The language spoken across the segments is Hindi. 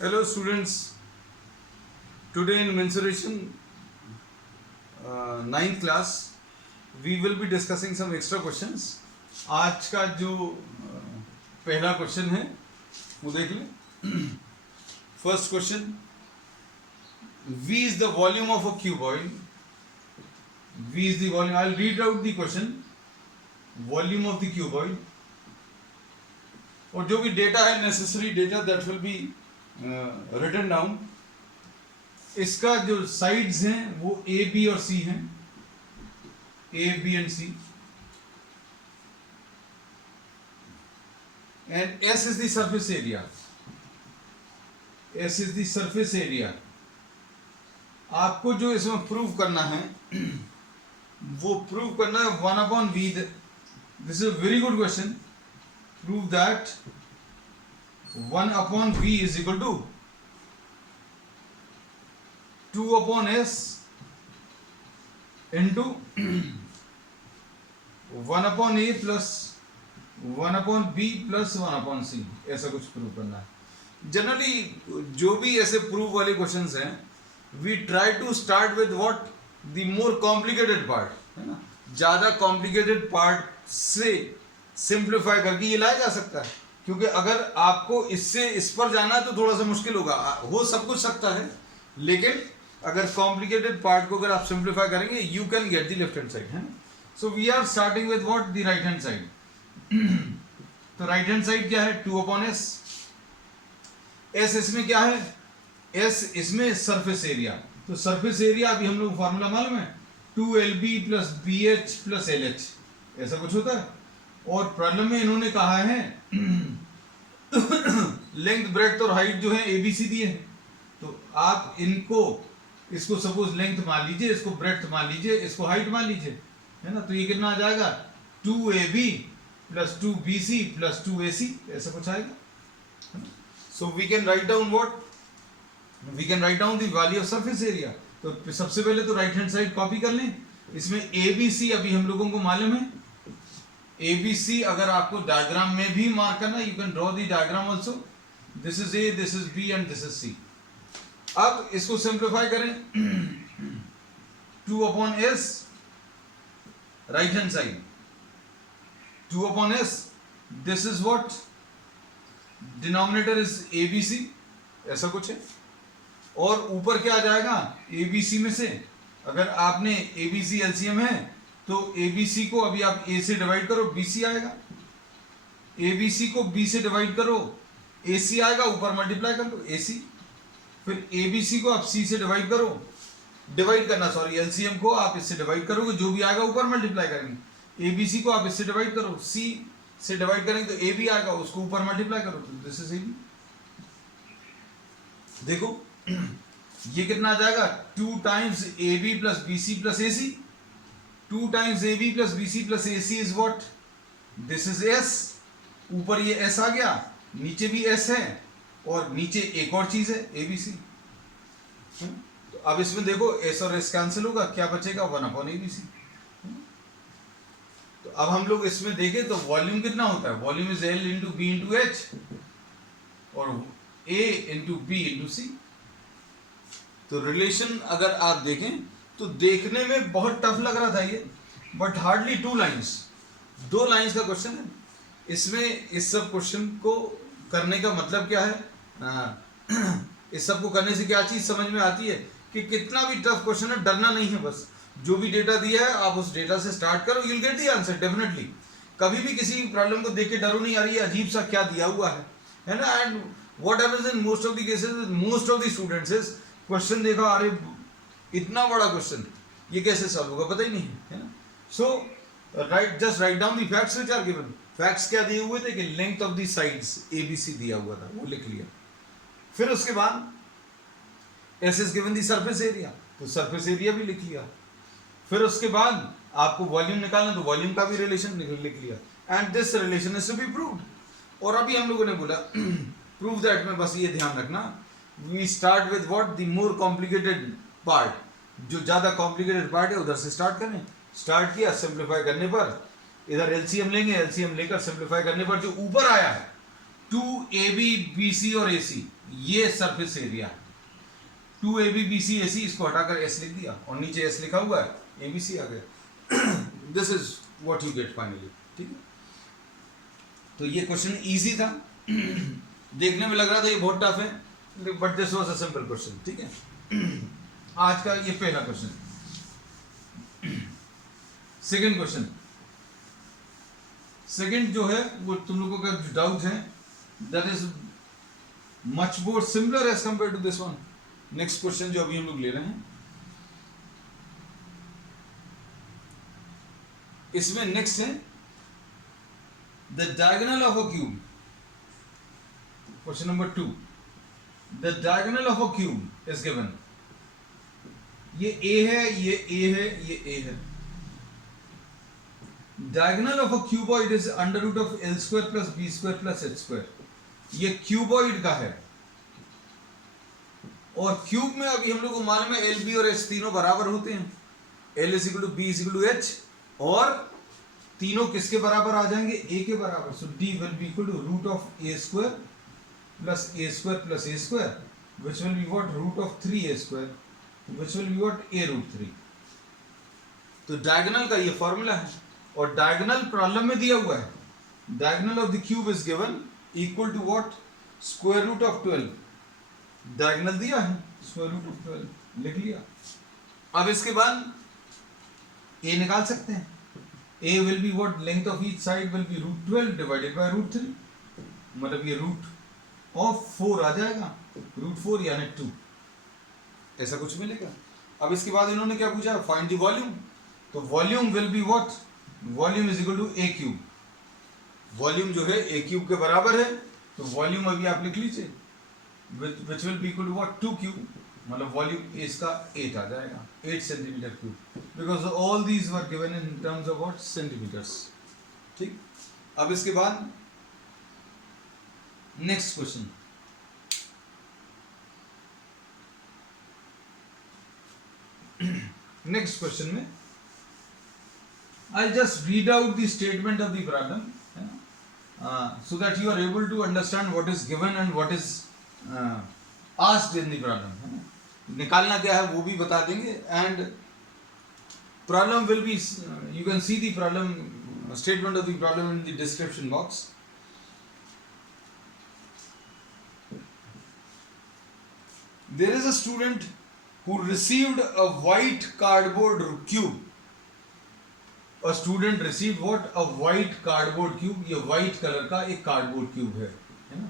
Hello students, today in mensuration 9th class we will be discussing some extra questions. आज का जो पहला क्वेश्चन है वो देख लें. First question, V is the volume of a cuboid. V is the volume. I'll read out the question. Volume of the cuboid. और जो भी डेटा है necessary data that will be written down. इसका जो साइड्स हैं वो ए बी और सी हैं, A B and C, and S is the surface area. S is the surface area. आपको जो इसमें प्रूव करना है वो प्रूव करना है 1/v. This is a very good question. Prove that 1/v is equal to 2/s into 1/a plus 1/b plus 1/c. ऐसा कुछ प्रूव करना है. जनरली जो भी ऐसे प्रूव वाले क्वेश्चंस हैं, we try to start with what the more complicated part, है ना. ज़्यादा कॉम्प्लिकेटेड पार्ट से सिंप्लीफाई करके ये लाया जा सकता है, क्योंकि अगर आपको इससे इस पर जाना है तो थोड़ा सा मुश्किल होगा. हो सब कुछ सकता है, लेकिन अगर कॉम्प्लिकेटेड पार्ट को अगर आप सिंप्लीफाई करेंगे you can get the left hand side, है. So we are starting with what, the right hand side. तो राइट हैंड साइड क्या है, 2/s. एस इसमें क्या है, एस इसमें सरफेस एरिया. तो सरफेस एरिया अभी हम लोग फॉर्मूला मालूम है, 2lb plus bh plus lh, ऐसा कुछ होता है. और प्रॉब्लम में इन्होंने कहा है लेंथ ब्रेड्थ और हाइट जो है एबीसी दिए हैं. तो आप इनको, इसको सपोज लेंथ मान लीजिए, इसको ब्रेड्थ मान लीजिए, इसको हाइट मान लीजिए, है ना. तो ये कितना आ जाएगा, 2ab plus 2bc plus 2ac, ऐसा कुछ आएगा. So we can write down what, we can write down the value of surface area. तो सबसे पहले तो राइट हैंड साइड कॉपी कर लें. इसमें एबीसी अभी हम लोगों को मालूम है. एबीसी अगर आपको डायग्राम में भी मार्क करना, you can draw the diagram also. This is A, this is B and this is C. अब इसको सिंप्लीफाई करें. 2/s right hand side, 2/s, this is what, denominator is ABC, ऐसा कुछ है. और ऊपर क्या आ जाएगा, एबीसी में से अगर आपने एबीसी एलसीएम है तो एबीसी को अभी आप ए से डिवाइड करो, बीसी आएगा. एबीसी को बी से डिवाइड करो, एसी आएगा. ऊपर मल्टीप्लाई कर लो, एसी. फिर एबीसी को आप सी से डिवाइड करो, डिवाइड करना सॉरी, एलसीएम को आप इससे डिवाइड करोगे, जो भी आएगा ऊपर मल्टीप्लाई करेंगे. एबीसी को आप इससे डिवाइड करो, सी से डिवाइड करेंगे तो ए बी आएगा, उसको ऊपर मल्टीप्लाई करो, तो दिस इज ए बी. देखो ये कितना आ जाएगा, 2 times A B plus B C plus A C. 2 times A B plus B C plus A C is what, this is S. ऊपर ये एस आ गया, नीचे भी एस है, और नीचे एक और चीज है ए बी सी. तो अब इसमें देखो एस और एस कैंसिल होगा, क्या बचेगा, 1/abc. तो अब हम लोग इसमें देखें तो वॉल्यूम कितना होता है, volume is L into B into H और A into B into C. तो रिलेशन अगर आप देखें तो देखने में बहुत टफ लग रहा था ये, बट हार्डली 2 लाइन्स, 2 लाइन्स का क्वेश्चन है. इसमें इस सब क्वेश्चन को करने का मतलब क्या है, इस सब को करने से क्या चीज समझ में आती है कि कितना भी टफ क्वेश्चन है, डरना नहीं है. बस जो भी डेटा दिया है आप उस डेटा से स्टार्ट करो, you will get the answer definitely. कभी भी किसी प्रॉब्लम को देख के डरो नहीं, आ रही है अजीब सा क्या दिया हुआ है ना. And what happens in most of the cases, most of the students is question देखा, अरे इतना बड़ा क्वेश्चन, ये कैसे सॉल्व होगा, पता ही नहीं है ना. So right, just write down the facts which are given. Facts क्या दिए हुए थे कि length of the sides ABC दिया हुआ था, वो लिख लिया. फिर उसके बाद S is given the surface area, तो सरफेस एरिया भी लिख लिया. फिर उसके बाद आपको वॉल्यूम निकालना, तो वॉल्यूम का भी रिलेशन लिख लिया. And this relation is to be proved. और अभी हम लोगों ने बोला प्रूव दैट में बस ये ध्यान रखना, we start with what, the more complicated part. जो ज्यादा कॉम्प्लिकेटेड पार्ट है उधर से स्टार्ट करें. स्टार्ट किया, सिंप्लीफाई करने पर इधर एलसीएम लेंगे, एलसीएम लेकर सिंप्लीफाई करने पर जो ऊपर आया है 2ab bc और ac, ये सरफेस एरिया 2ABBCAC, इसको हटाकर S लिख दिया और नीचे S लिखा हुआ है, ABC आ गया। This is what you get finally. ठीक है, तो ये क्वेश्चन इजी था, देखने में लग रहा था ये बहुत टफ है, but this was a simple question. ठीक है, आज का ये पहला क्वेश्चन। सेकंड क्वेश्चन, सेकंड जो है वो तुम लोगों का जो डाउट है that is much more similar as compare to this one. Next question जो अभी हम लोग ले रहे हैं, इसमें नेक्स्ट है the diagonal of a cube. Question number 2, the diagonal of a cube is given. ये A है, ये A है, ये A है। Diagonal of a cuboid is under root of L square plus B square plus H square. ये क्यूबॉइड का है और क्यूब में अभी हम लोग को मालूम है L, B और H तीनों बराबर होते हैं। L is equal to B is equal to H, और तीनों किसके बराबर आ जाएंगे? A के बराबर। So D will be equal to root of A square plus A square plus A square, which will be what? Root of 3A square, which will be what? A root 3। तो डायगोनल का ये फॉर्मूला है और डायगोनल प्रॉब्लम में दिया हुआ है। Diagonal of the cube is given equal to what? Square root of 12। Diagonal दिया है, स्क्वायर रूट ऑफ 12 लिख लिया। अब इसके बाद A निकाल सकते हैं। A will be what? Length of each side will be root 12 divided by root 3, मतलब ये रूट ऑफ 4 आ जाएगा, रूट 4 यानी 2, ऐसा कुछ मिलेगा। अब इसके बाद इन्होंने क्या पूछा? Find the volume. तो volume will be what? Volume is equal to A cube. Volume जो है A क्यूब के बराबर है, तो वॉल्यूम अभी आप लिख लीजिए, which will be equal to what? 2 cube, मतलब वॉल्यूम इसका 8 आ जाएगा, 8 centimetre cube, because all these were given in terms of what? Centimetres. ठीक, अब इसके बाद नेक्स्ट क्वेश्चन। नेक्स्ट क्वेश्चन में I'll just read out the statement of the problem, so that you are able to understand what is given and what is asked in the problem. निकालना क्या है वो भी बता देंगे, and problem will be, you can see the problem statement of the problem in the description box. There is a student who received a white cardboard cube. A student received what? A white cardboard cube. ये white कलर का एक cardboard cube है ना?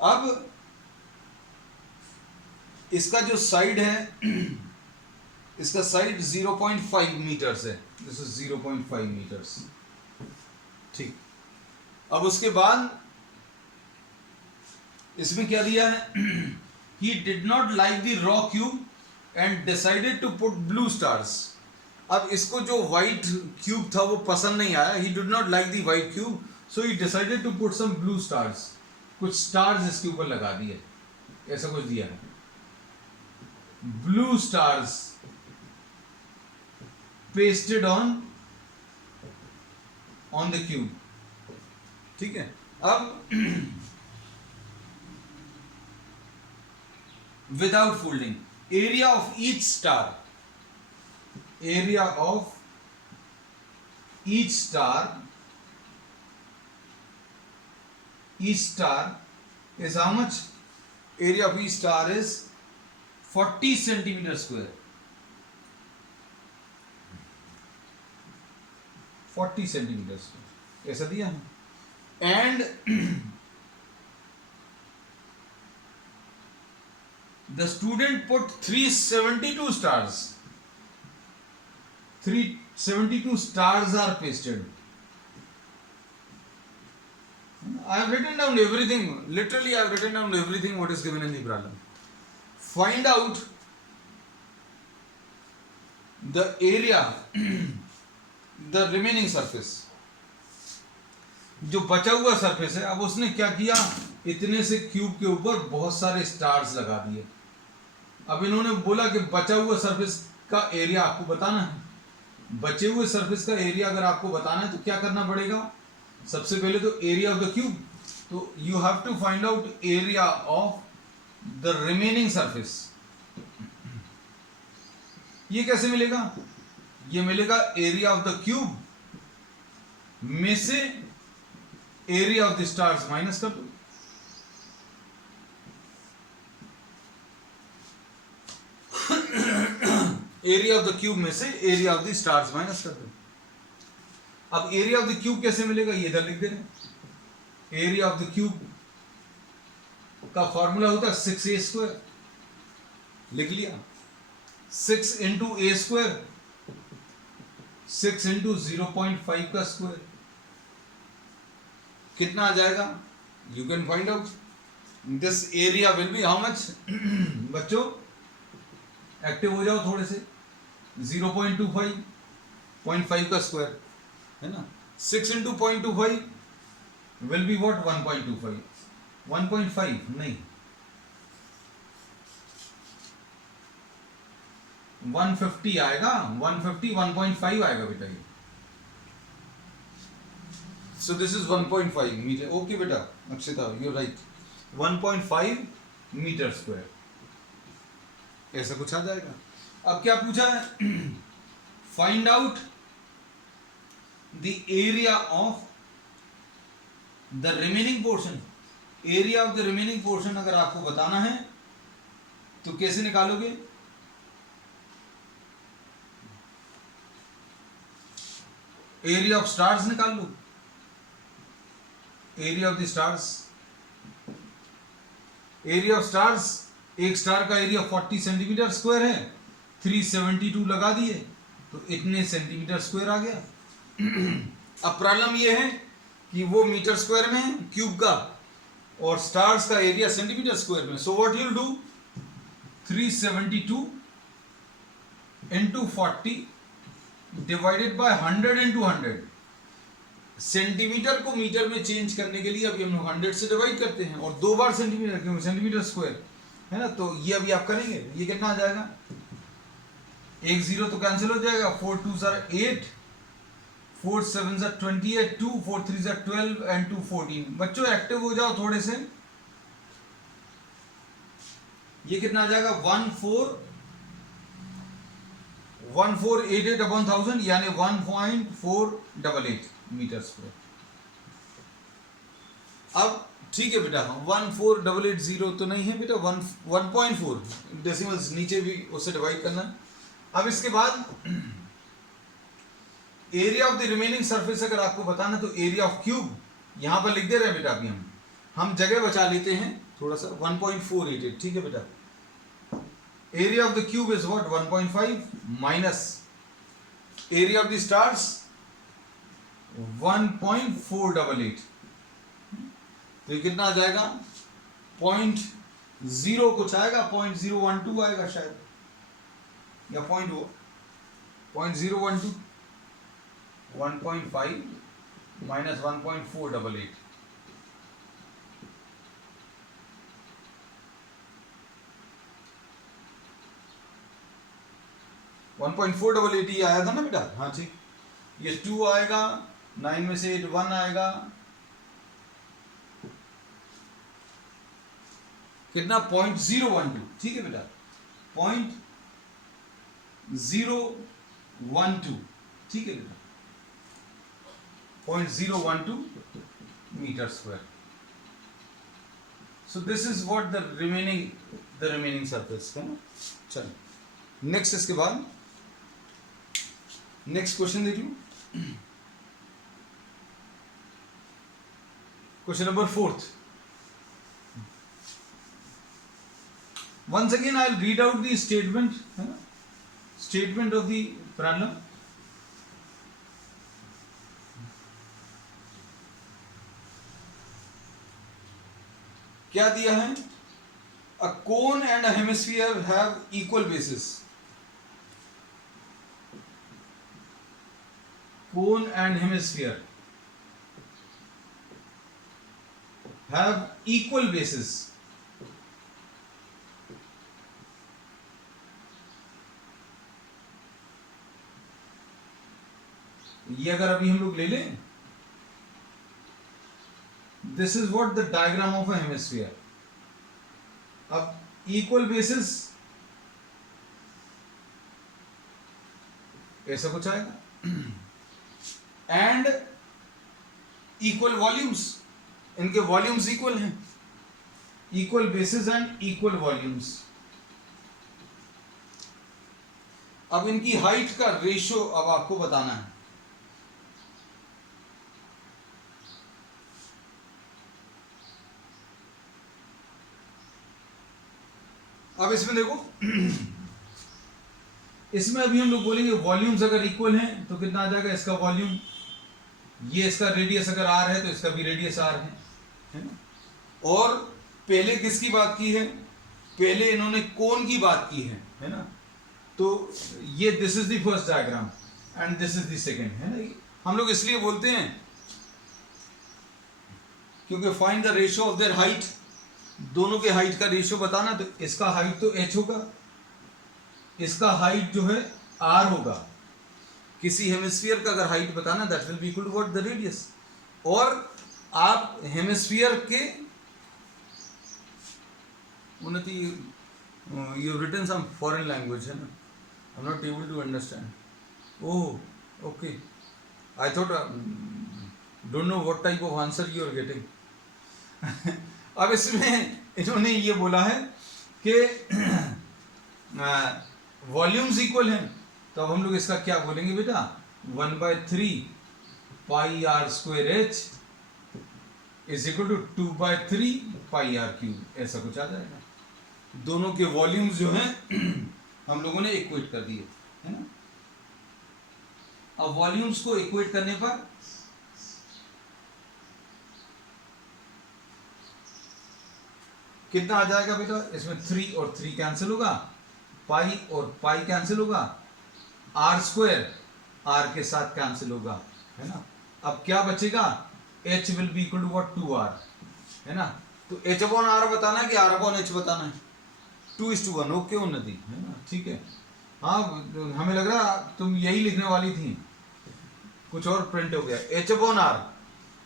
अब इसका जो साइड है, इसका साइड 0.5 मीटर्स है। This is 0.5 metres. ठीक, अब उसके बाद इसमें क्या दिया है? He did not like the raw cube and decided to put blue stars. अब इसको जो white cube था वो पसंद नहीं आया। He did not like the white cube, so he decided to put some blue stars. कुछ stars इसके ऊपर लगा दिए, ऐसा कुछ दिया है। Blue stars pasted on the cube। ठीक है, अब without folding, area of each star is how much? Area of each star is 40 centimeter square। 40 centimeter square ऐसा दिया है। and the student put 372 stars। 372 stars are pasted। I have written down everything, literally I have written down everything what is given in the problem. Find out the area, the remaining surface, जो बचा हुआ सरफेस है। अब उसने क्या किया? इतने से क्यूब के ऊपर बहुत सारे स्टार्स लगा दिए। अब इन्होंने बोला कि बचा हुआ सरफेस का एरिया आपको बताना है। बचे हुए सरफेस का एरिया अगर आपको बताना है तो क्या करना पड़ेगा? सबसे पहले तो एरिया ऑफ द क्यूब, तो you have to find out area of the remaining surface. ये कैसे मिलेगा? ये मिलेगा एरिया ऑफ द क्यूब में से area of the stars minus कर दो। एरिया ऑफ द क्यूब में से area of the stars minus कर दो। अब एरिया ऑफ द क्यूब कैसे मिलेगा? ये इधर लिख दे रहे हैं। एरिया ऑफ द क्यूब का फॉर्मूला होता है 6a²। लिख लिया। 6 इंटू a², 6 इंटू 0.5 का स्क्वायर कितना आ जाएगा? You can find out. This area will be how much? बच्चों एक्टिव हो जाओ थोड़े से। 0.25, 0.5 का स्क्वायर है ना। 6 इंटू 0.25 विल बी व्हाट? 1.25। 1.5 नहीं, 150 आएगा। 150 1.5 आएगा बेटा ये। So this is 1.5 metre. Okay बेटा Akshita you right. 1.5 metre square ऐसा कुछ आ जाएगा। अब क्या पूछा है? Find out the area of the remaining portion. Area of the remaining portion अगर आपको बताना है तो कैसे निकालोगे? एरिया ऑफ स्टार्स निकाल लो। Area of the stars, area of stars, एक स्टार का एरिया 40 सेंटीमीटर स्क्वायर है। 372 लगा दिए तो इतने सेंटीमीटर स्क्वायर आ गया। अब प्रॉब्लम ये है कि वो मीटर स्क्वायर में क्यूब का और स्टार्स का एरिया सेंटीमीटर स्क्वायर में। So what you'll do? 372 into 40 divided by 100 into 100। Centimetre को मीटर में चेंज करने के लिए अभी हम लोग 100 से डिवाइड करते हैं और 2 बार सेंटीमीटर, क्योंकि सेंटीमीटर स्क्वायर है ना। तो ये अभी आप करेंगे। ये कितना आ जाएगा? 1 0 तो कैंसिल हो जाएगा। 4 2 8, 4 7 28, 2 4 3 12 एंड 2 14। बच्चों एक्टिव हो जाओ थोड़े से। ये कितना आ जाएगा? 1488 अपॉन 1000 यानी 1.488 मीटर स्क्वायर। अब ठीक है बेटा, 14880 तो नहीं है बेटा, 1.4 डेसिमल्स नीचे भी उससे डिवाइड करना है। अब इसके बाद area of the remaining surface अगर आपको बताना तो एरिया ऑफ क्यूब यहां पर लिख दे रहे हैं बेटा। अभी हम जगह बचा लेते हैं थोड़ा सा। 1.488 ठीक है बेटा। Area of the cube is what? 1.5 minus area of the stars 1.488। तो ये कितना आ जाएगा? 0.0 कुछ आएगा, 0.012 आएगा शायद, या 0.012। 1.5 माइनस 1.488। $1.488 आया था ना बेटा? हाँ ठीक। ये 2 आएगा, 9 में से 8 1 आएगा। कितना? 0.012 ठीक है बेटा। 0.012 ठीक है बेटा। 0.012 metre square. So this is what the remaining surface है ना। चलो नेक्स्ट, इसके बाद नेक्स्ट क्वेश्चन देख लो। Question number 4th। once again I'll read out the statement of the problem. क्या दिया है? A cone and a hemisphere have equal bases. Cone and hemisphere have equal bases. ये अगर अभी हम लोग ले लें, this is what the diagram of a hemisphere. अब इक्वल बेसिस ऐसा कुछ आएगा एंड इक्वल वॉल्यूम्स, इनके वॉल्यूम्स इक्वल हैं, equal basis and equal volumes. अब इनकी हाइट का रेशियो अब आपको बताना है. अब इसमें देखो इसमें अभी हम लोग बोलेंगे वॉल्यूम्स अगर इक्वल हैं तो कितना आ जाएगा इसका वॉल्यूम, ये इसका रेडियस अगर आर है तो इसका भी रेडियस आर है ना. और पहले किसकी बात की है, पहले इन्होंने कोन की बात की है ना. तो ये this is the first diagram and this is the second, है ना. हम लोग इसलिए बोलते हैं क्योंकि find the ratio of their height, दोनों के हाइट का रेशियो बताना. तो इसका हाइट तो h होगा, इसका हाइट जो है r होगा. किसी हेमिस्फीयर का अगर हाइट बताना that will be equal to what the radius. और आप हेमिस्फीयर के उन्नति you written some foreign language है ना, I am not able to understand. Oh okay, I thought don't know what type of answer you are getting. अब इसमें इन्होंने ये बोला है कि वॉल्यूम्स इक्वल हैं, तो अब हम लोग इसका क्या बोलेंगे बेटा, 1/3 pi r square h is equal to 2/3 pi r cube, ऐसा कुछ आ जाएगा. दोनों के वॉल्यूम्स जो हैं हम लोगों ने इक्वेट कर दिए, है ना. अब वॉल्यूम्स को इक्वेट करने पर कितना आ जाएगा बेटा, इसमें 3 और 3 कैंसिल होगा, पाई और पाई कैंसिल होगा, आर स्क्वायर आर के साथ कैंसिल होगा, है ना. अब क्या बचेगा, h will be equal to what 2r, है ना. तो h अपॉन r बताना है कि r अपॉन h बताना है, 2:1. ओके उन्नति, है ना, ठीक है. हाँ हमें लग रहा तुम यही लिखने वाली थी, कुछ और प्रिंट हो गया. h अपॉन r,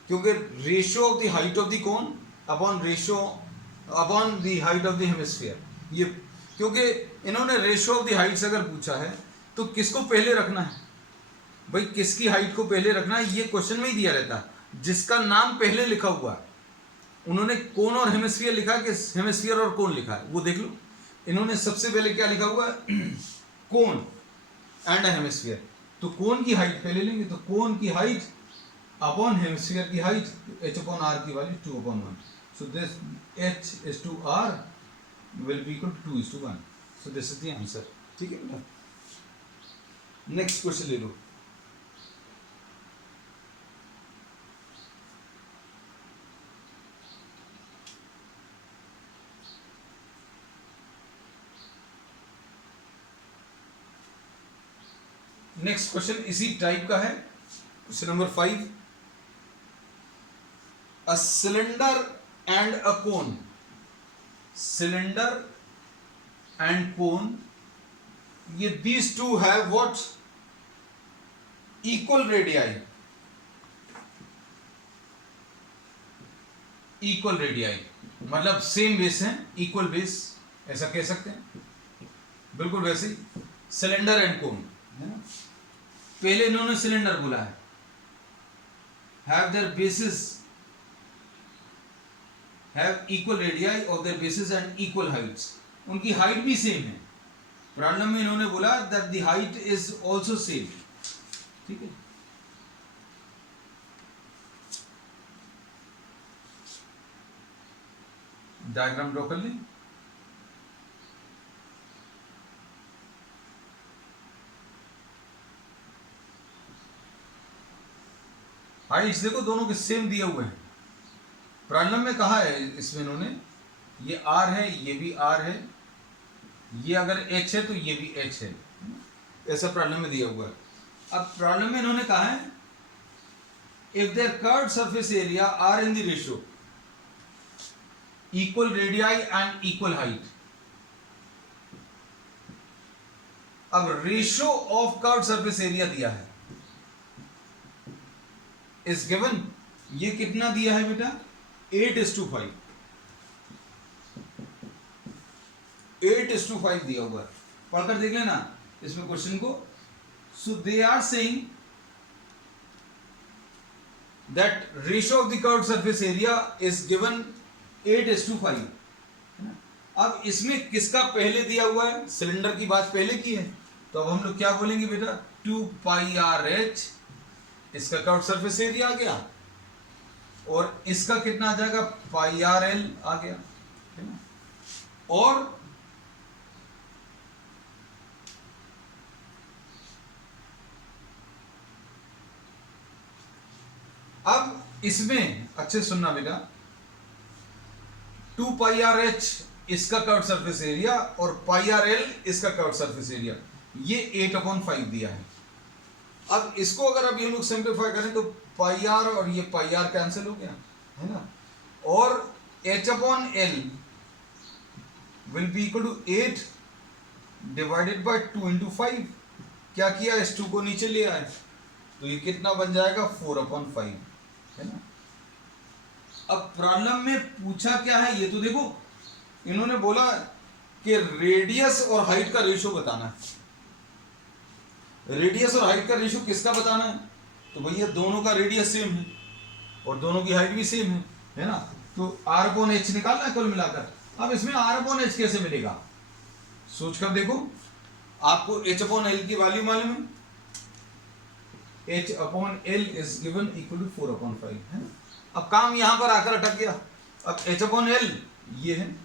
क्योंकि ratio of the height of the cone upon ratio upon the height of the hemisphere. ये क्योंकि इन्होंने रेशियो ऑफ द हाइट्स अगर पूछा है तो किसको पहले रखना है भाई, किसकी हाइट को पहले रखना है, ये क्वेश्चन में ही दिया रहता है. जिसका नाम पहले लिखा हुआ है, उन्होंने कोन और हेमिस्फीयर लिखा कि हेमिस्फीयर और कोन लिखा है, वो देख लो. इन्होंने सबसे पहले क्या लिखा हुआ है, कोन एंड हेमिस्फीयर. तो कोन की हाइट पहले लेंगे, तो कोन की हाइट अपॉन हेमिस्फीयर की हाइट, h अपॉन r की value 2/1. So this h is to r will be equal to 2:1. So this is the answer. ठीक है बेटा. नेक्स्ट क्वेश्चन ले लो. नेक्स्ट क्वेश्चन इसी टाइप का है, question number 5. A cylinder and a cone, cylinder and cone, ये these two have what, equal radii, equal radii मतलब सेम बेस है, इक्वल बेस ऐसा कह सकते हैं. बिल्कुल वैसे ही सिलेंडर एंड कोन, है ना. पहले इन्होंने सिलेंडर बोला है, have their bases have equal radii of their bases and equal heights. उनकी हाइट भी सेम है. प्रॉब्लम में इन्होंने बोला that the height is also same. ठीक है. डायग्राम ड्रॉ कर लें. हाइट्स देखो दोनों के सेम दिए हुए हैं. प्रॉब्लम में कहा है इसमें इन्होंने, ये r है, ये भी r है, ये अगर h है तो ये भी h है, ऐसा प्रॉब्लम में दिया हुआ है. अब प्रॉब्लम में इन्होंने कहा है if their curved surface area are in the ratio equal radii and equal height. अब ratio of curved surface area दिया है, इज गिवन. ये कितना दिया है बेटा, 8:5, 8:5 दिया हुआ है, पढ़कर देख लेना इसमें क्वेश्चन को. So they are saying that ratio of the curved surface area is given 8:5. अब इसमें किसका पहले दिया हुआ है? सिलेंडर की बात पहले की है, तो अब हम लोग क्या बोलेंगे बेटा? 2πRH इसका कर्व्ड सरफेस एरिया आ गया, और इसका कितना आ जाएगा? πRL आ गया, है ना. और अब इसमें अच्छे सुनना बेटा, 2πRH इसका कर्व्ड सरफेस एरिया और πRL इसका कर्व्ड सरफेस एरिया, ये 8/5 दिया है. अब इसको अगर अभी हम लोग सिंप्लीफाई करें तो πR और ये πR कैंसिल हो गया, है ना. और H/L will be equal to 8 divided by 2 into 5. क्या किया? इस 2 को नीचे ले आए, तो ये कितना बन जाएगा? 4/5, है ना. अब प्रॉब्लम में पूछा क्या है ये तो देखो, इन्होंने बोला कि रेडियस और हाइट का रेशियो बताना है. रेडियस और हाइट का रेशियो किसका बताना है? तो भैया दोनों का रेडियस सेम है और दोनों की हाइट भी सेम है ना. तो R/H निकालना है कुल मिलाकर. अब इसमें R/H कैसे मिलेगा? सोच कर देखो, आपको H/L की वैल्यू मालूम है. H/L is given equal to 4/5, है ना. अब काम यहां पर आकर अटक गया. अब H/L ये है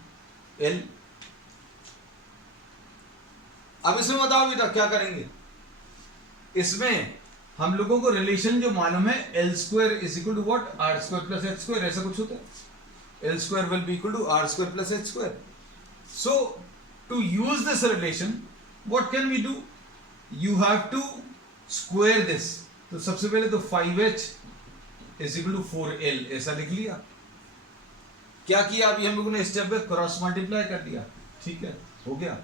L. अब इसमें बताओ बेटा क्या करेंगे? इसमें हम लोगों को रिलेशन जो मालूम है, L² is equal to what? R² plus H², ऐसा कुछ होता है. L² will be equal to R² plus H². So to use this relation what can we do? You have to square this. तो सबसे पहले तो 5H is equal to 4L ऐसा लिख लिया. क्या किया? अभी हम लोगों ने स्टेप पे क्रॉस मल्टीप्लाई कर दिया, ठीक है, हो गया.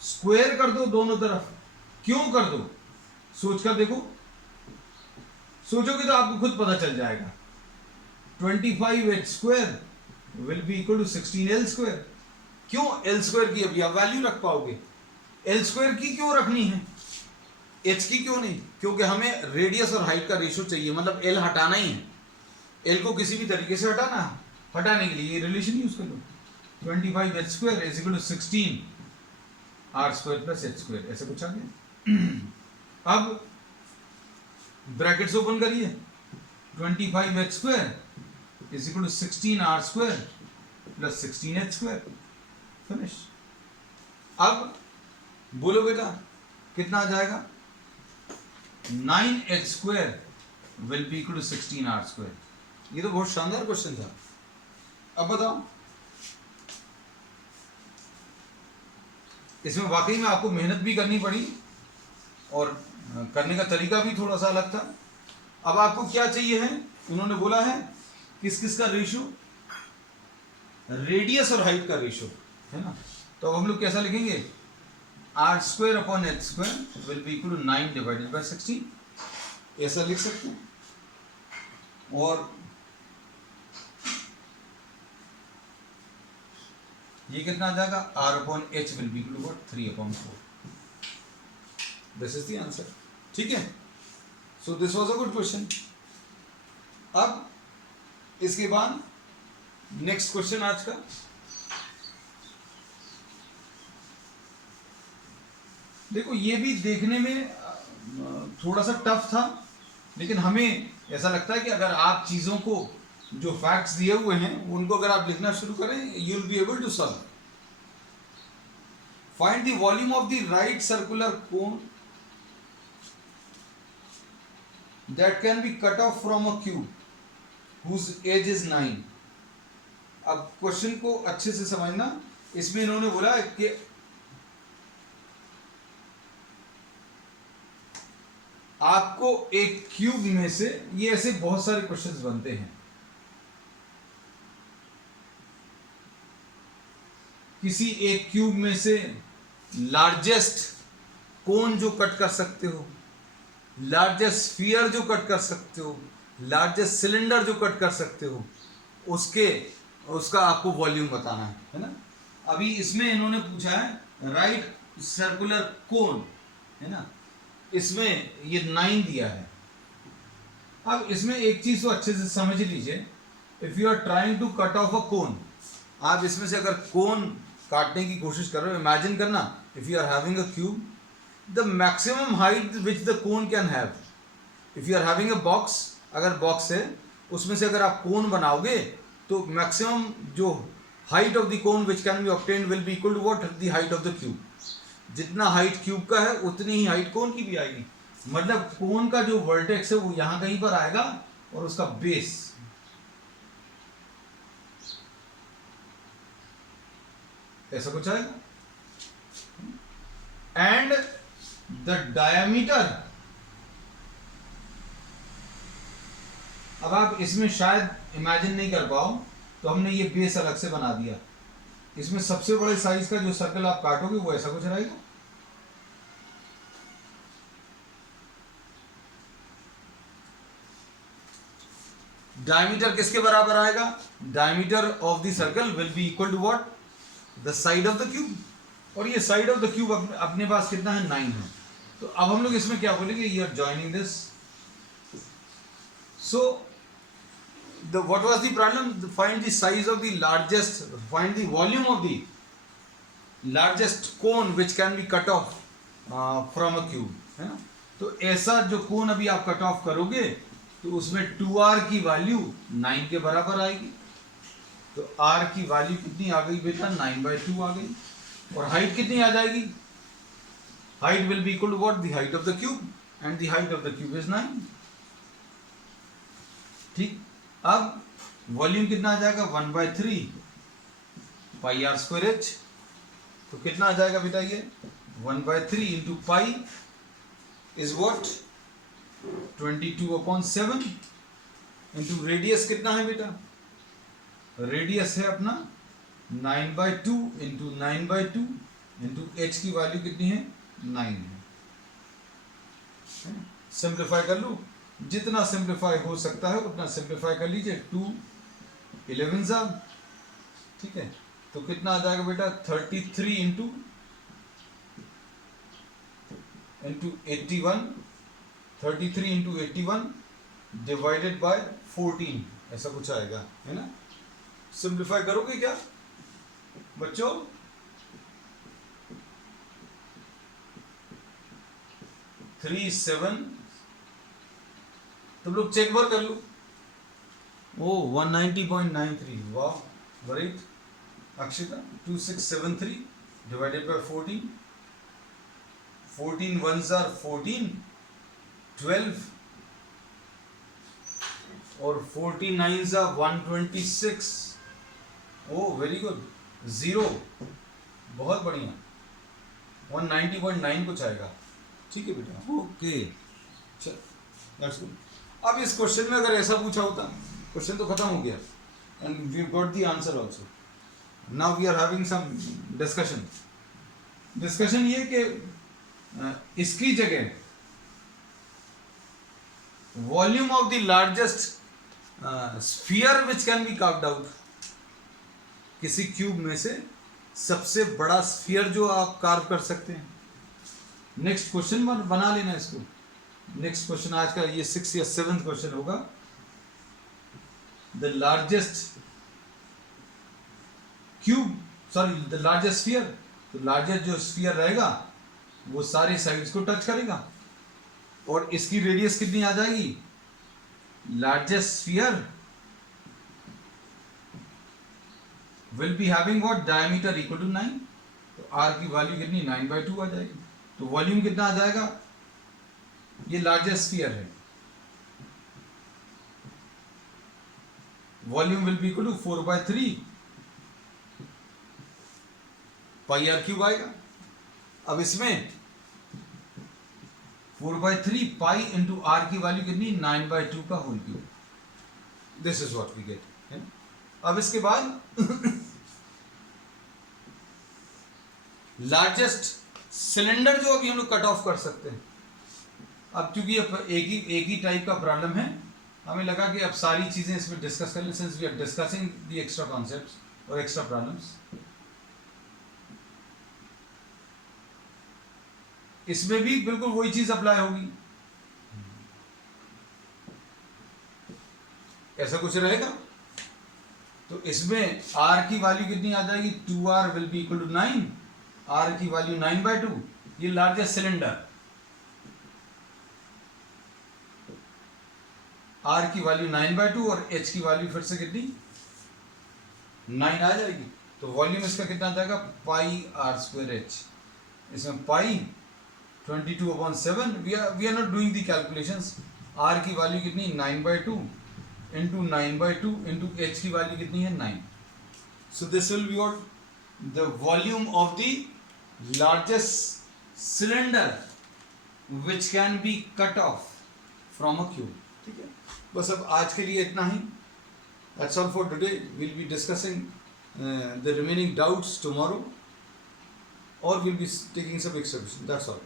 स्क्वायर कर दो दोनों तरफ. क्यों कर दो? सोच कर देखो, सोचोगे तो आपको खुद पता चल जाएगा. 25H² will be equal to 16L². क्यों L² की अभी आप वैल्यू रख पाओगे? L² की क्यों रखनी है, H की क्यों नहीं? क्योंकि हमें रेडियस और हाइट का रेशियो चाहिए, मतलब L हटाना ही है. L को किसी भी तरीके से हटाना है. हटाने के लिए ये रिलेशन यूज कर लो. 25H² is equal to 16R² plus H², ऐसे कुछ आ गया. अब ब्रैकेट्स ओपन करिए. 25H² is equal to 16R² plus 16H², finish. अब बोलो बेटा कितना आ जाएगा? 9H² will be equal to 16R². ये तो बहुत शानदार क्वेश्चन था. अब बताओ, इसमें वाकई में आपको मेहनत भी करनी पड़ी और करने का तरीका भी थोड़ा सा अलग था. अब आपको क्या चाहिए है? उन्होंने बोला है किस किस का रेशियो? रेडियस और हाइट का रेशियो, है ना. तो अब हम लोग कैसा लिखेंगे? R²/H² will be equal to 9 divided by 16, ऐसा लिख सकते हैं. और ये कितना आ जाएगा? R/H will be equal to what? 3/4. This is the answer, ठीक है. So this was a good question. अब इसके बाद नेक्स्ट क्वेश्चन आज का, देखो ये भी देखने में थोड़ा सा टफ था, लेकिन हमें ऐसा लगता है कि अगर आप चीजों को, जो फैक्ट्स दिए हुए हैं उनको अगर आप लिखना शुरू करें, you will be able to solve. Find the volume of the right circular cone that can be cut off from a cube whose edge is 9. अब क्वेश्चन को अच्छे से समझना. इसमें इन्होंने बोला कि आपको एक क्यूब में से, ये ऐसे बहुत सारे क्वेश्चंस बनते हैं, किसी एक क्यूब में से लार्जेस्ट कोन जो कट कर सकते हो, लार्जेस्ट स्फीयर जो कट कर सकते हो, लार्जेस्ट सिलेंडर जो कट कर सकते हो, उसका आपको वॉल्यूम बताना है ना। अभी इसमें इन्होंने पूछा है राइट सर्कुलर कोन, है ना, इसमें ये 9 दिया है। अब इसमें एक चीज तो अच्छे से समझ लीजिए, if you are trying to cut off a cone, आप इसमें से अगर कोन काटने की कोशिश कर रहे हो, इमेजिन करना if you are having a cube, the maximum height which the cone can have, if you are having a box, अगर बॉक्स है उसमें से अगर आप कोन बनाओगे तो मैक्सिमम जो height of the cone which can be obtained will be equal to what, the height of the cube. जितना हाइट क्यूब का है उतनी ही हाइट कोन की भी आएगी। मतलब कोन का जो वर्टेक्स है वो यहां कहीं पर आएगा और उसका बेस ऐसा कुछ आएगा, एंड द डायमीटर, अब आप इसमें शायद इमेजिन नहीं कर पाओ तो हमने ये बेस अलग से बना दिया। इसमें सबसे बड़े साइज का जो सर्कल आप काटोगे वो ऐसा कुछ रहेगा। डायमीटर किसके बराबर आएगा? Diameter of the circle will be equal to what, the side of the cube. और ये साइड ऑफ द क्यूब अपने पास कितना है? 9 है। तो अब हम लोग इसमें क्या बोलेंगे, you are joining this. So what was the problem? Find the size of the largest, find the volume of the largest cone which can be cut off from a cube, है ना। तो ऐसा जो कोन अभी आप कट ऑफ करोगे तो उसमें 2r की वैल्यू 9 के बराबर आएगी। तो r की वैल्यू कितनी आ गई बेटा? 9/2 आ गई। और हाइट कितनी आ जाएगी? Height will be equal to what, the height of the cube, and the height of the cube is 9। ठीक, अब वॉल्यूम कितना आ जाएगा? 1/3 पाई आर स्क्वायर एच। तो कितना आ जाएगा बेटा? ये 1/3 into pi is what, 22/7 into radius कितना है बेटा? रेडियस है अपना 9/2 इंटू 9/2 इंटू एच की वैल्यू कितनी है? 9 है। सिंप्लीफाई कर लूँ, जितना सिंप्लीफाई हो सकता है उतना सिंप्लीफाई कर लीजिए। 2 11 ठीक है। तो कितना आ जाएगा बेटा? 33 इंटू 81, 33 इंटू 81 डिवाइडेड बाय 14, ऐसा कुछ आएगा, है ना। सिंप्लीफाई करोगे क्या बच्चों? थ्री 7, तुम लोग चेक बार कर लो। ओ 190.93, वाह right Akshita. 2673 divided by 14, 14 1s are 14, 12 और 14 9s are 126। O very good, 0, बहुत बढ़िया। 190.9 कुछ आएगा, ठीक है बेटा, ओके चल लेट्स गो। अब इस क्वेश्चन में अगर ऐसा पूछा होता, क्वेश्चन तो खत्म हो गया and we got the answer also. Now we are having some discussion. Discussion ये कि इसकी जगह volume of the largest sphere which can be carved out, किसी क्यूब में से सबसे बड़ा स्फीयर जो आप कार्व कर सकते हैं। नेक्स्ट क्वेश्चन बना लेना इसको। नेक्स्ट क्वेश्चन आज का ये 6th या 7th क्वेश्चन होगा। The largest cube, sorry the largest sphere. तो लार्जेस्ट जो स्फीयर रहेगा वो सारे साइड्स को टच करेगा और इसकी रेडियस कितनी आ जाएगी? Largest sphere will be having what, diameter equal to 9। तो r की वैल्यू कितनी? 9/2 आ जाएगी। तो वॉल्यूम कितना आ जाएगा? ये लार्जेस्ट स्फीयर है, volume will be equal to 4/3 pi r cube आएगा। अब इसमें 4/3 पाई इंटू आर की वैल्यू कितनी? 9/2 का whole cube. This is what we get. अब इसके बाद लार्जेस्ट सिलेंडर जो अभी हम लोग कट ऑफ कर सकते हैं। अब क्योंकि एक ही टाइप का प्रॉब्लम है, हमें लगा कि अब सारी चीजें इसमें डिस्कस कर लें, since we are discussing the extra concepts और एक्स्ट्रा प्रॉब्लम्स। इसमें भी बिल्कुल वही चीज अप्लाई होगी, ऐसा कुछ रहेगा। तो इसमें r की वैल्यू कितनी आ जाएगी, 2r will be equal to 9, r की वैल्यू 9/2, ये लार्जेस्ट सिलेंडर, r की वैल्यू 9/2 और h की वैल्यू फिर से कितनी 9 आ जाएगी। तो वॉल्यूम इसका कितना आ जाएगा, पाई r²h, इसमें pi 22/7, we are not doing the calculations. r की वैल्यू कितनी 9/2 इंटू 9/2 इंटू h की वैल्यू कितनी है 9। So this will be your the volume of the largest cylinder which can be cut off from a cube. ठीक है, बस अब आज के लिए इतना ही। That's all for today. Will be discussing the remaining doubts tomorrow और will be taking some exercise. That's all.